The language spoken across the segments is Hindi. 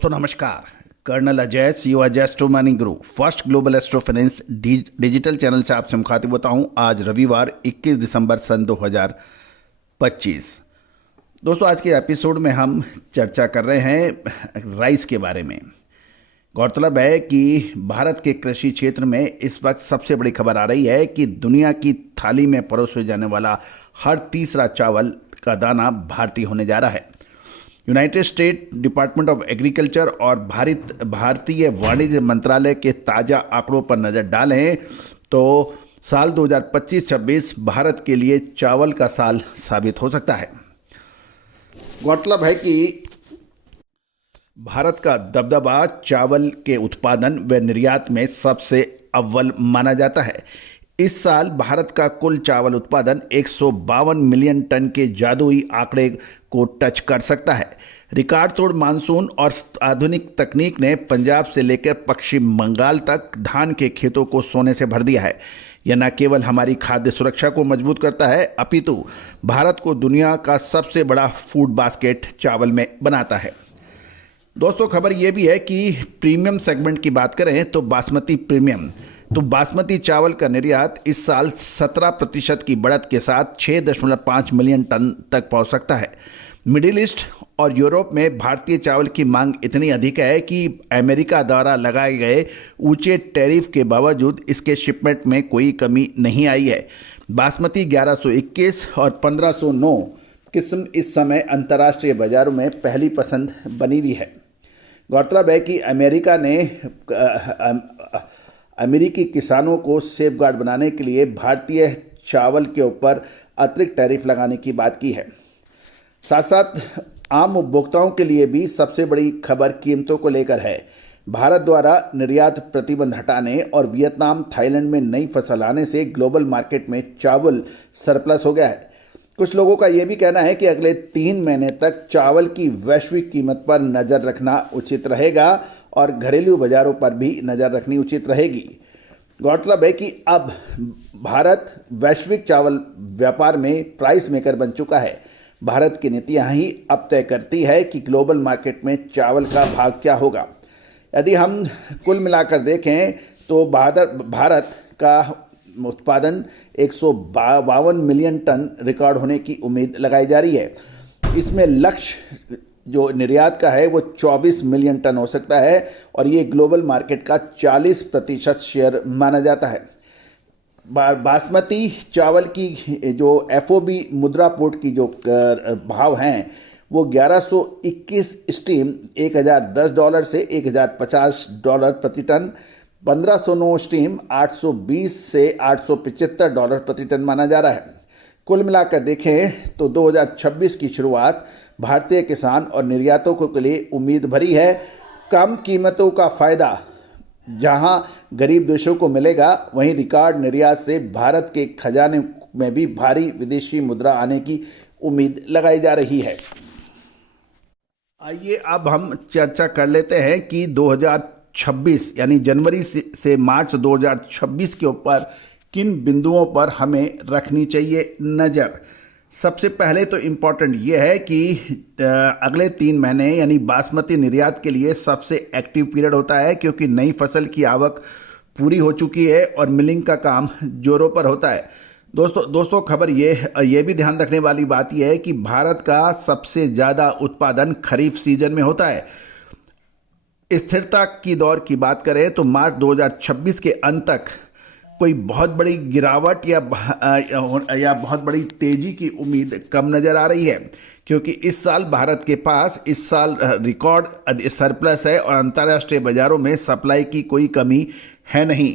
दोस्तों नमस्कार। Colonel Ajay CO Ajay astro money guru first global astro finance digital channel से आपसे मुखातिब होता हूं। आज रविवार 21 दिसंबर सन 2025। दोस्तों आज के एपिसोड में हम चर्चा कर रहे हैं राइस के बारे में। गौरतलब है कि भारत के कृषि क्षेत्र में इस वक्त सबसे बड़ी खबर आ रही है कि दुनिया की थाली में परोसे जाने वाला हर तीसरा चावल का दाना भारतीय होने जा रहा है। United state department of agriculture और भारतीय वाणिज्य मंत्रालय के ताज़ा आंकड़ों पर नज़र डालें तो साल 2025-26 भारत के लिए चावल का साल साबित हो सकता है। गौरतलब है कि भारत का दबदबा चावल के उत्पादन व निर्यात में सबसे अव्वल माना जाता है। इस साल भारत का कुल चावल उत्पादन 152 मिलियन टन के जादुई आंकड़े को टच कर सकता है। रिकॉर्ड तोड़ मानसून और आधुनिक तकनीक ने पंजाब से लेकर पश्चिम बंगाल तक धान के खेतों को सोने से भर दिया है। यह न केवल हमारी खाद्य सुरक्षा को मजबूत करता है अपितु भारत को दुनिया का सबसे बड़ा फूड बास्केट चावल में बनाता है। दोस्तों खबर यह भी है कि प्रीमियम सेगमेंट की बात करें तो बासमती चावल का निर्यात इस साल 17% की बढ़त के साथ 6.5 मिलियन टन तक पहुंच सकता है। मिडिल ईस्ट और यूरोप में भारतीय चावल की मांग इतनी अधिक है कि अमेरिका द्वारा लगाए गए ऊंचे टैरिफ के बावजूद इसके शिपमेंट में कोई कमी नहीं आई है। बासमती 1121 और 1509 किस्म इस समय अंतर्राष्ट्रीय बाजारों में पहली पसंद बनी हुई है। गौरतलब है कि अमेरिका ने अमेरिकी किसानों को सेफगार्ड बनाने के लिए भारतीय चावल के ऊपर अतिरिक्त टैरिफ लगाने की बात की है। साथ साथ आम उपभोक्ताओं के लिए भी सबसे बड़ी खबर कीमतों को लेकर है। भारत द्वारा निर्यात प्रतिबंध हटाने और वियतनाम थाईलैंड में नई फसल आने से ग्लोबल मार्केट में चावल सरप्लस हो गया है। कुछ लोगों का यह भी कहना है कि अगले 3 महीने तक चावल की वैश्विक कीमत पर नज़र रखना उचित रहेगा और घरेलू बाजारों पर भी नज़र रखनी उचित रहेगी। गौरतलब है कि अब भारत वैश्विक चावल व्यापार में प्राइस मेकर बन चुका है। भारत की नीतियाँ ही अब तय करती है कि ग्लोबल मार्केट में चावल का भाव क्या होगा। यदि हम कुल मिलाकर देखें तो भारत का उत्पादन 152 मिलियन टन रिकॉर्ड होने की उम्मीद लगाई जा रही है। इसमें लक्ष्य जो निर्यात का है वो 24 मिलियन टन हो सकता है और ये ग्लोबल मार्केट का 40% शेयर माना जाता है। बासमती चावल की जो FOB मुद्रा पोर्ट की जो भाव हैं वो 1121 स्टीम $1010 से $1050 प्रति टन, 1509 स्टीम $820 से $875 प्रति टन माना जा रहा है। कुल मिलाकर देखें तो 2026 की शुरुआत भारतीय किसान और निर्यातकों के लिए उम्मीद भरी है। कम कीमतों का फ़ायदा जहां गरीब देशों को मिलेगा वहीं रिकॉर्ड निर्यात से भारत के खजाने में भी भारी विदेशी मुद्रा आने की उम्मीद लगाई जा रही है। आइए अब हम चर्चा कर लेते हैं कि 2026 यानी जनवरी से मार्च 2026 के ऊपर किन बिंदुओं पर हमें रखनी चाहिए नज़र। सबसे पहले तो इम्पॉर्टेंट ये है कि अगले 3 महीने यानी बासमती निर्यात के लिए सबसे एक्टिव पीरियड होता है क्योंकि नई फसल की आवक पूरी हो चुकी है और मिलिंग का काम जोरों पर होता है। दोस्तों खबर ये भी ध्यान रखने वाली बात यह है कि भारत का सबसे ज़्यादा उत्पादन खरीफ सीजन में होता है। स्थिरता की दौर की बात करें तो मार्च 2026 के अंत तक कोई बहुत बड़ी गिरावट या बहुत बड़ी तेजी की उम्मीद कम नज़र आ रही है क्योंकि इस साल भारत के पास इस साल रिकॉर्ड सरप्लस है और अंतर्राष्ट्रीय बाज़ारों में सप्लाई की कोई कमी है नहीं।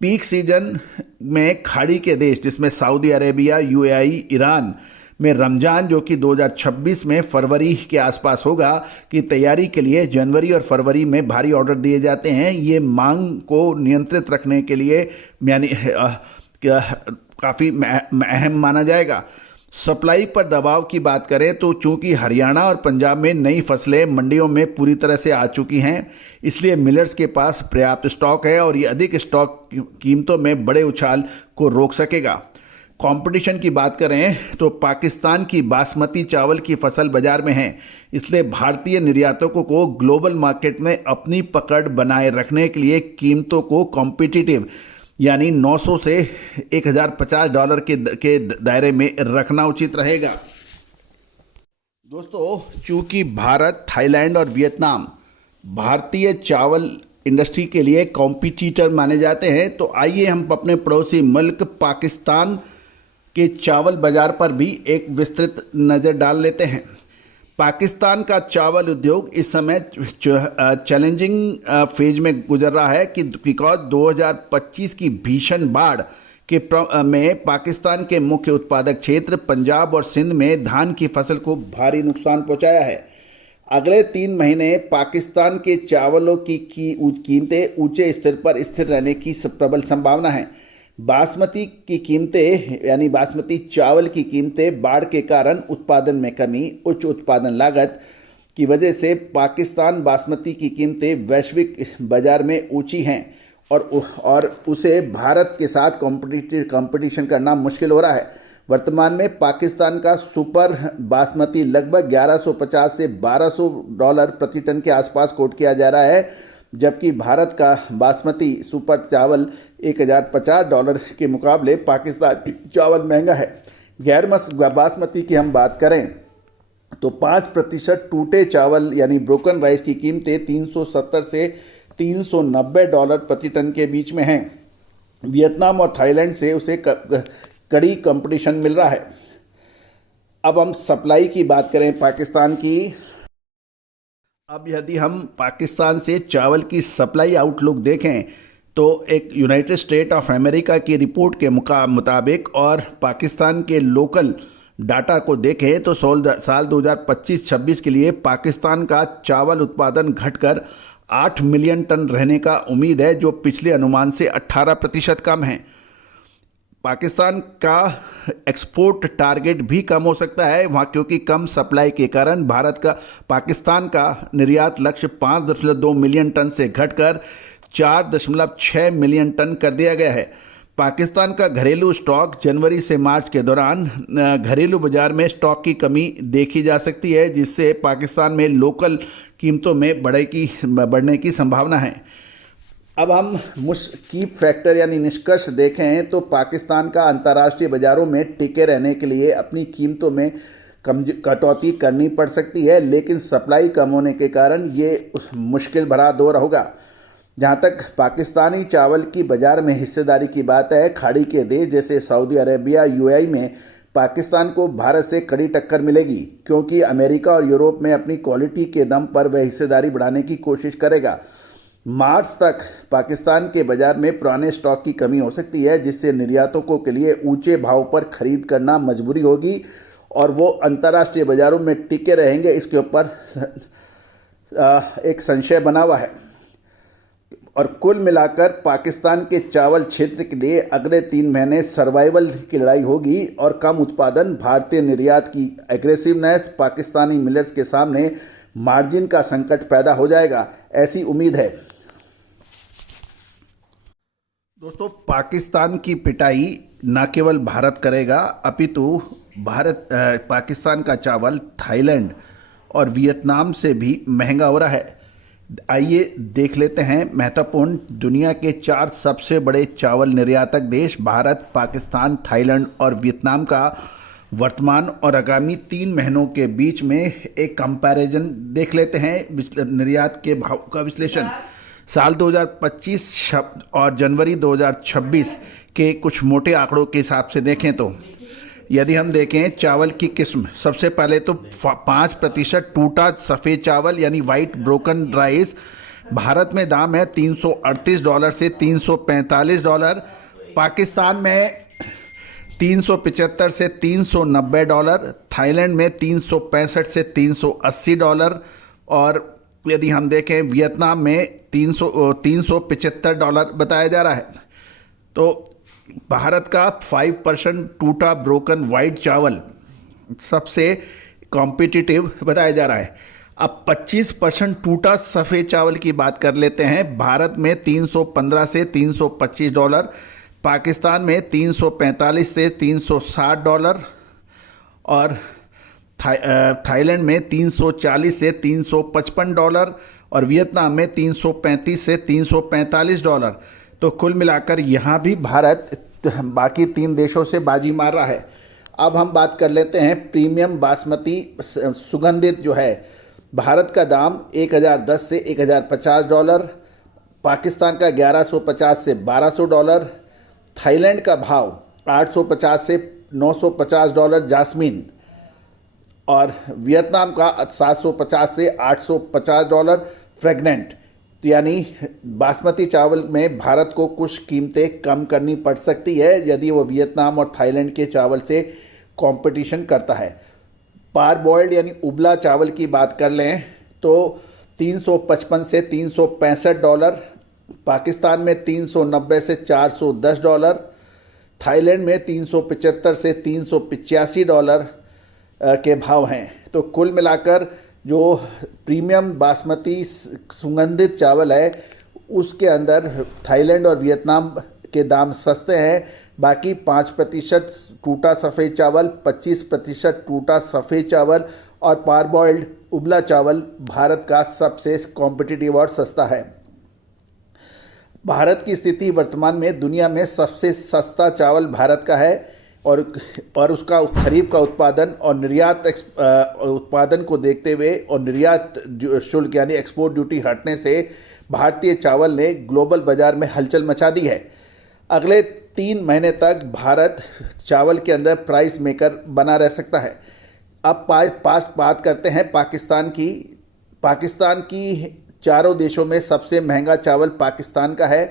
पीक सीजन में खाड़ी के देश जिसमें सऊदी अरेबिया, UAE, ईरान में रमज़ान जो कि 2026 में फरवरी के आसपास होगा की तैयारी के लिए जनवरी और फरवरी में भारी ऑर्डर दिए जाते हैं। ये मांग को नियंत्रित रखने के लिए यानी काफ़ी अहम माना जाएगा। सप्लाई पर दबाव की बात करें तो चूंकि हरियाणा और पंजाब में नई फसलें मंडियों में पूरी तरह से आ चुकी हैं इसलिए मिलर्स के पास पर्याप्त स्टॉक है और ये अधिक स्टॉक कीमतों में बड़े उछाल को रोक सकेगा। कंपटीशन की बात करें तो पाकिस्तान की बासमती चावल की फसल बाजार में है, इसलिए भारतीय निर्यातकों को ग्लोबल मार्केट में अपनी पकड़ बनाए रखने के लिए कीमतों को कॉम्पिटिटिव यानी 900 से $1050 के दायरे में रखना उचित रहेगा। दोस्तों, चूंकि भारत, थाईलैंड और वियतनाम भारतीय चावल इंडस्ट्री के लिए कॉम्पिटिटर माने जाते हैं, तो आइए हम अपने पड़ोसी मुल्क पाकिस्तान के चावल बाजार पर भी एक विस्तृत नज़र डाल लेते हैं। पाकिस्तान का चावल उद्योग इस समय चैलेंजिंग फेज में गुजर रहा है कि बिकॉज 2025 की भीषण बाढ़ में पाकिस्तान के मुख्य उत्पादक क्षेत्र पंजाब और सिंध में धान की फसल को भारी नुकसान पहुंचाया है। अगले 3 महीने पाकिस्तान के चावलों की कीमतें ऊंचे स्तर पर स्थिर रहने की प्रबल संभावना है। बासमती की कीमतें यानी बासमती चावल की कीमतें बाढ़ के कारण उत्पादन में कमी, उच्च उत्पादन लागत की वजह से पाकिस्तान बासमती की कीमतें वैश्विक बाजार में ऊंची हैं और उसे भारत के साथ कंपटीशन करना मुश्किल हो रहा है। वर्तमान में पाकिस्तान का सुपर बासमती लगभग 1150 से $1200 प्रति टन के आसपास कोट किया जा रहा है, जबकि भारत का बासमती सुपर चावल $1050 के मुकाबले पाकिस्तान चावल महंगा है। गैर बासमती की हम बात करें तो 5% टूटे चावल यानी ब्रोकन राइस की कीमतें $370 से $390 प्रति टन के बीच में हैं। वियतनाम और थाईलैंड से उसे कड़ी कंपटीशन मिल रहा है। अब हम सप्लाई की बात करें पाकिस्तान की। अब यदि हम पाकिस्तान से चावल की सप्लाई आउटलुक देखें तो एक यूनाइटेड स्टेट ऑफ अमेरिका की रिपोर्ट के मुताबिक और पाकिस्तान के लोकल डाटा को देखें तो साल 2025-26 के लिए पाकिस्तान का चावल उत्पादन घटकर 8 मिलियन टन रहने का उम्मीद है, जो पिछले अनुमान से 18% कम है। पाकिस्तान का एक्सपोर्ट टारगेट भी कम हो सकता है वहाँ, क्योंकि कम सप्लाई के कारण पाकिस्तान का निर्यात लक्ष्य 5.2 मिलियन टन से घटकर 4.6 मिलियन टन कर दिया गया है। पाकिस्तान का घरेलू स्टॉक जनवरी से मार्च के दौरान घरेलू बाजार में स्टॉक की कमी देखी जा सकती है, जिससे पाकिस्तान में लोकल कीमतों में बढ़ने की संभावना है। अब हम की फैक्टर यानी निष्कर्ष देखें तो पाकिस्तान का अंतर्राष्ट्रीय बाजारों में टिके रहने के लिए अपनी कीमतों में कटौती करनी पड़ सकती है, लेकिन सप्लाई कम होने के कारण ये मुश्किल भरा दौर होगा। जहाँ तक पाकिस्तानी चावल की बाजार में हिस्सेदारी की बात है, खाड़ी के देश जैसे सऊदी अरेबिया, यूएई में पाकिस्तान को भारत से कड़ी टक्कर मिलेगी, क्योंकि अमेरिका और यूरोप में अपनी क्वालिटी के दम पर वह हिस्सेदारी बढ़ाने की कोशिश करेगा। मार्च तक पाकिस्तान के बाजार में पुराने स्टॉक की कमी हो सकती है, जिससे निर्यातकों के लिए ऊंचे भाव पर खरीद करना मजबूरी होगी और वो अंतर्राष्ट्रीय बाजारों में टिके रहेंगे, इसके ऊपर एक संशय बना हुआ है। और कुल मिलाकर पाकिस्तान के चावल क्षेत्र के लिए अगले 3 महीने सर्वाइवल की लड़ाई होगी और कम उत्पादन, भारतीय निर्यात की एग्रेसिवनेस, पाकिस्तानी मिलर्स के सामने मार्जिन का संकट पैदा हो जाएगा, ऐसी उम्मीद है। दोस्तों, पाकिस्तान की पिटाई न केवल भारत करेगा, अपितु पाकिस्तान का चावल थाईलैंड और वियतनाम से भी महंगा हो रहा है। आइए देख लेते हैं महत्वपूर्ण दुनिया के 4 सबसे बड़े चावल निर्यातक देश भारत, पाकिस्तान, थाईलैंड और वियतनाम का वर्तमान और आगामी 3 महीनों के बीच में एक कंपैरिजन देख लेते हैं। निर्यात के भाव का विश्लेषण साल 2025 और जनवरी 2026 के कुछ मोटे आंकड़ों के हिसाब से देखें तो यदि हम देखें चावल की किस्म, सबसे पहले तो 5% टूटा सफ़ेद चावल यानी वाइट ब्रोकन राइस, भारत में दाम है $338 से $345, पाकिस्तान में $375 से $390, थाईलैंड में $365 से $380 और यदि हम देखें वियतनाम में $375 बताया जा रहा है। तो भारत का 5% टूटा ब्रोकन वाइट चावल सबसे कॉम्पिटिटिव बताया जा रहा है। अब 25% टूटा सफ़ेद चावल की बात कर लेते हैं। भारत में $315 से $325, पाकिस्तान में 345 से 360 डॉलर और थाईलैंड में 340 से 355 डॉलर और वियतनाम में 335 से 345 डॉलर। तो कुल मिलाकर यहाँ भी भारत बाकी 3 देशों से बाजी मार रहा है। अब हम बात कर लेते हैं प्रीमियम बासमती सुगंधित जो है, भारत का दाम 1010 से 1050 डॉलर, पाकिस्तान का 1150 से 1200 डॉलर, थाईलैंड का भाव 850 से 950 डॉलर जास्मीन और वियतनाम का 750 से 850 डॉलर फ्रेगनेंट। तो यानी बासमती चावल में भारत को कुछ कीमतें कम करनी पड़ सकती है यदि वो वियतनाम और थाईलैंड के चावल से कंपटीशन करता है। पार बॉइल्ड यानी उबला चावल की बात कर लें तो 355 से 365 डॉलर, पाकिस्तान में 390 से 410 डॉलर, थाईलैंड में 375 से 385 डॉलर के भाव हैं। तो कुल मिलाकर जो प्रीमियम बासमती सुगंधित चावल है उसके अंदर थाईलैंड और वियतनाम के दाम सस्ते हैं। बाकी 5% टूटा सफ़ेद चावल, 25% टूटा सफ़ेद चावल और पारबॉइल्ड उबला चावल भारत का सबसे कॉम्पिटिटिव और सस्ता है। भारत की स्थिति वर्तमान में दुनिया में सबसे सस्ता चावल भारत का है और उसका खरीफ का उत्पादन और निर्यात उत्पादन को देखते हुए और निर्यात शुल्क यानी एक्सपोर्ट ड्यूटी हटने से भारतीय चावल ने ग्लोबल बाजार में हलचल मचा दी है। अगले 3 महीने तक भारत चावल के अंदर प्राइस मेकर बना रह सकता है। अब बात करते हैं पाकिस्तान की। पाकिस्तान की चारों देशों में सबसे महंगा चावल पाकिस्तान का है।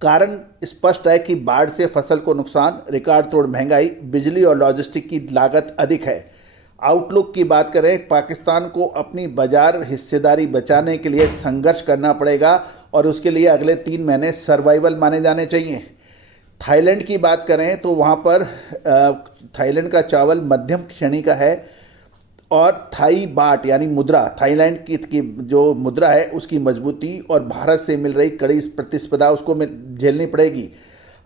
कारण स्पष्ट है कि बाढ़ से फसल को नुकसान, रिकॉर्ड तोड़ महंगाई, बिजली और लॉजिस्टिक की लागत अधिक है। आउटलुक की बात करें, पाकिस्तान को अपनी बाजार हिस्सेदारी बचाने के लिए संघर्ष करना पड़ेगा और उसके लिए अगले 3 महीने सर्वाइवल माने जाने चाहिए। थाईलैंड की बात करें तो वहाँ पर थाईलैंड का चावल मध्यम श्रेणी का है और थाई बाट यानी मुद्रा, थाईलैंड की जो मुद्रा है उसकी मजबूती और भारत से मिल रही कड़ी प्रतिस्पर्धा उसको झेलनी पड़ेगी।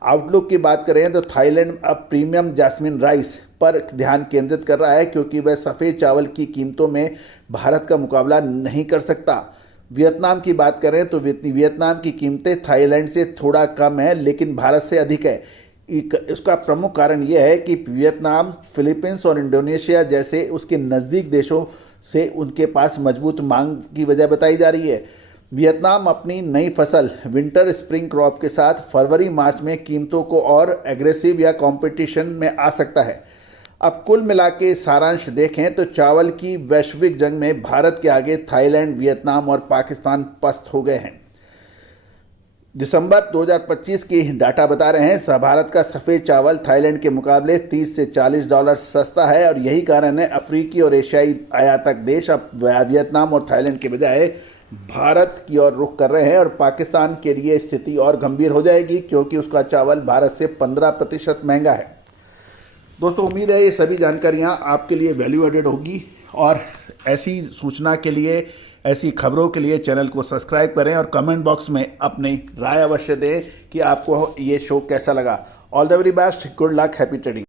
आउटलुक की बात करें तो थाईलैंड अब प्रीमियम जास्मिन राइस पर ध्यान केंद्रित कर रहा है क्योंकि वह सफ़ेद चावल की कीमतों में भारत का मुकाबला नहीं कर सकता। वियतनाम की बात करें तो वियतनाम की कीमतें थाईलैंड से थोड़ा कम है लेकिन भारत से अधिक है। इसका प्रमुख कारण यह है कि वियतनाम, फिलीपींस और इंडोनेशिया जैसे उसके नज़दीक देशों से उनके पास मजबूत मांग की वजह बताई जा रही है। वियतनाम अपनी नई फसल विंटर स्प्रिंग क्रॉप के साथ फरवरी मार्च में कीमतों को और एग्रेसिव या कंपटीशन में आ सकता है। अब कुल मिला के सारांश देखें तो चावल की वैश्विक जंग में भारत के आगे थाईलैंड, वियतनाम और पाकिस्तान पस्त हो गए हैं। दिसंबर 2025 की डाटा बता रहे हैं भारत का सफ़ेद चावल थाईलैंड के मुकाबले 30 से 40 डॉलर सस्ता है और यही कारण है अफ्रीकी और एशियाई आयातक देश अब वियतनाम और थाईलैंड के बजाय भारत की ओर रुख कर रहे हैं और पाकिस्तान के लिए स्थिति और गंभीर हो जाएगी क्योंकि उसका चावल भारत से 15% महंगा है। दोस्तों, उम्मीद है ये सभी जानकारियाँ आपके लिए वैल्यू एडेड होगी और ऐसी सूचना के लिए, ऐसी खबरों के लिए चैनल को सब्सक्राइब करें और कमेंट बॉक्स में अपनी राय अवश्य दें कि आपको ये शो कैसा लगा। All the very best, good luck, happy trading.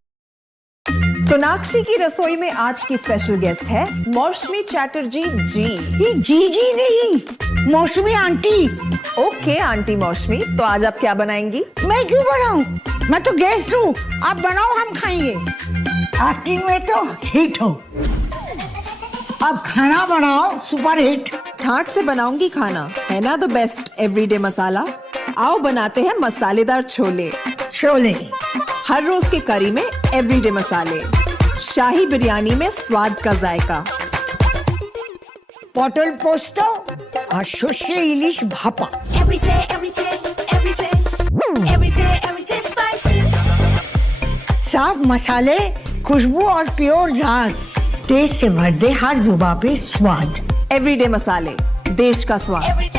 Sonakshi की रसोई में आज की स्पेशल गेस्ट है मौसमी चैटर्जी जी। ये जी नहीं, मौसमी आंटी। ओके आंटी मौसमी, तो आज आप क्या बनाएंगी? मैं क्यों बनाऊं? मैं तो गेस्ट हूँ, आप बनाओ, हम खाएंगे। एक्टिंग में तो हिट हो, अब खाना बनाओ सुपर हिट। ठाट से बनाऊंगी खाना, है ना द बेस्ट एवरीडे मसाला। आओ बनाते हैं मसालेदार छोले। छोले हर रोज के करी में एवरीडे मसाले, शाही बिरयानी में स्वाद का जायका। पटल पोस्तो और सर्षे इलिश भापा। साफ मसाले, खुशबू और प्योर झांझ, टेस्ट से भर दे हर जुबान पे स्वाद। एवरीडे मसाले, देश का स्वाद।